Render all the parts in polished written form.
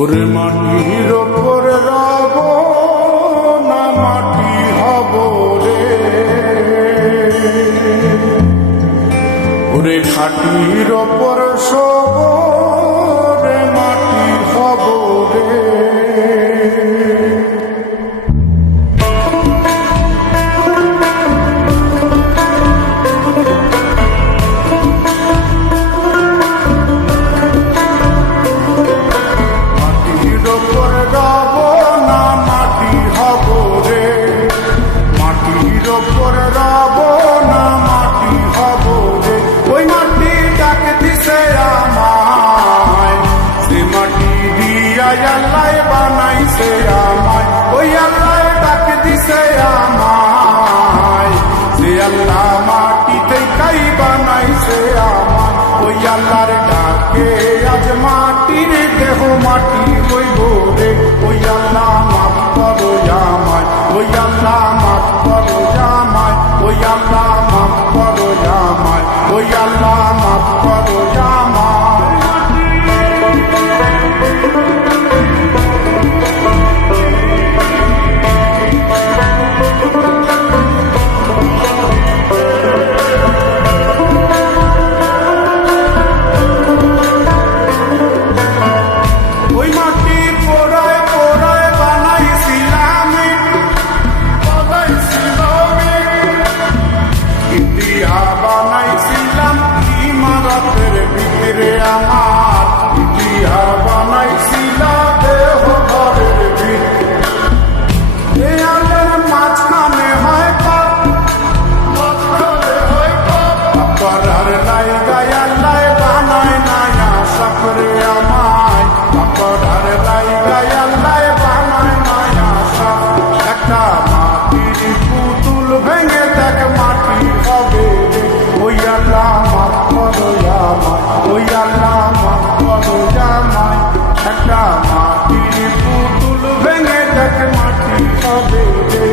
ওরে মাটির ওপর রব না মাটি হব রে, ওরে খাটির ওপর সব রে মাটি হব রে। আল্লাহ বানাইছে আমায়, ওই আল্লাহ ডাক দিছে আমায়, যে আল্লাহ মাটিতে কাই বানাইছে আমায়, ওই আল্লাহর ডাকে আজ মাটির দেহ মাটি হইব রে। ওই আল্লাহ মাফ করো আমায়, ওই আল্লাহ মাফ করো আমায়, ওই আল্লাহ মাফ করো আমায়, ওই আল্লাহ মাফ করো আমায়। বানাইছিলাম ইমারতের ভিতরে আমার, ইতিহা বানাইছিলাম দেহ ঘরের ভিতরে, আলের মাঝখানে হয় পাপ, করার লাইগায় আল্লাহ বানায় না সাপরে আমায়, করার লাইগায় আল্লাহ বানায় না সাপ। একটা মাটির পুতুল ভেঙে দেখ মাটি হবে রে, ওই আল্লাহ মাফ করো আমায়, ওই আল্লাহ মাফ করো আমায়। একটা মাটির পুতুল ভেঙে দেখ মাটি হবে রে।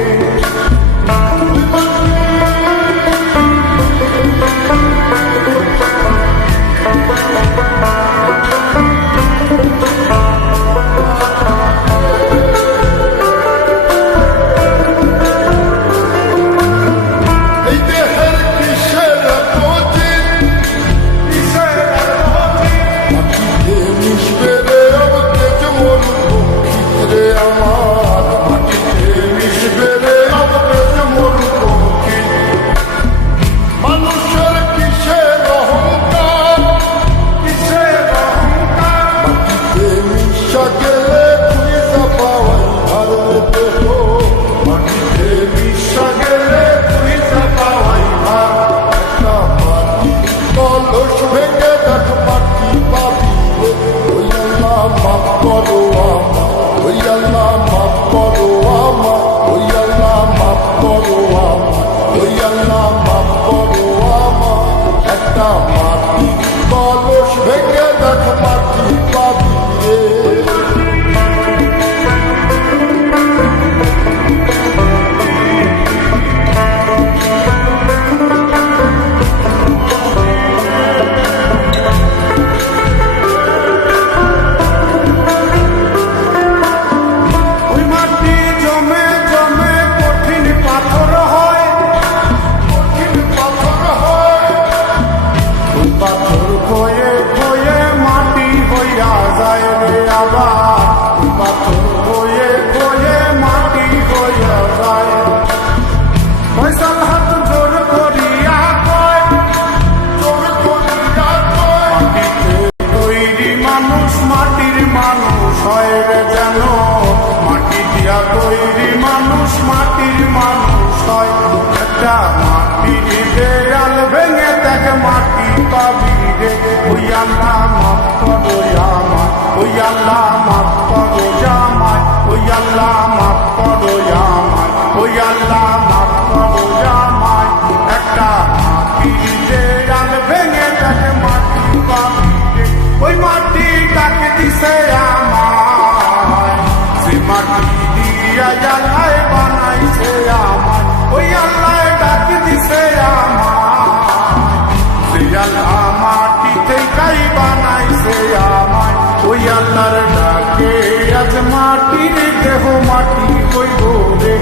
মাটির মানুষ হয় রে যেন, মাটি দিয়া তৈরি মানুষ মাটির মানুষ হয়। একটা মাটির দেয়াল ভেঙে দেখ মাটি পাবি রে, ওই আল্লাহ মাফ করো আমায়, ওই আল্লাহ মাফ করো আমায়, ওই আল্লাহ মাফ করো আমায়, ওই আল্লাহ মাফ করো আমায়। একটা মাটির দেয়াল ভেঙে দেখ মাটি পাবি রে, ওই মাটি ডাক দিছে আমায়, সে মাটি দিয়া আল্লাহ বানাইছে আমায়, ওই আল্লাহ ডাক দিছে আমায়, সে আল্লাহ মাটিতে কাই বানাইছে আমায়, ওই আল্লাহর ডাকে আজ মাটির দেহ মাটি হইব রে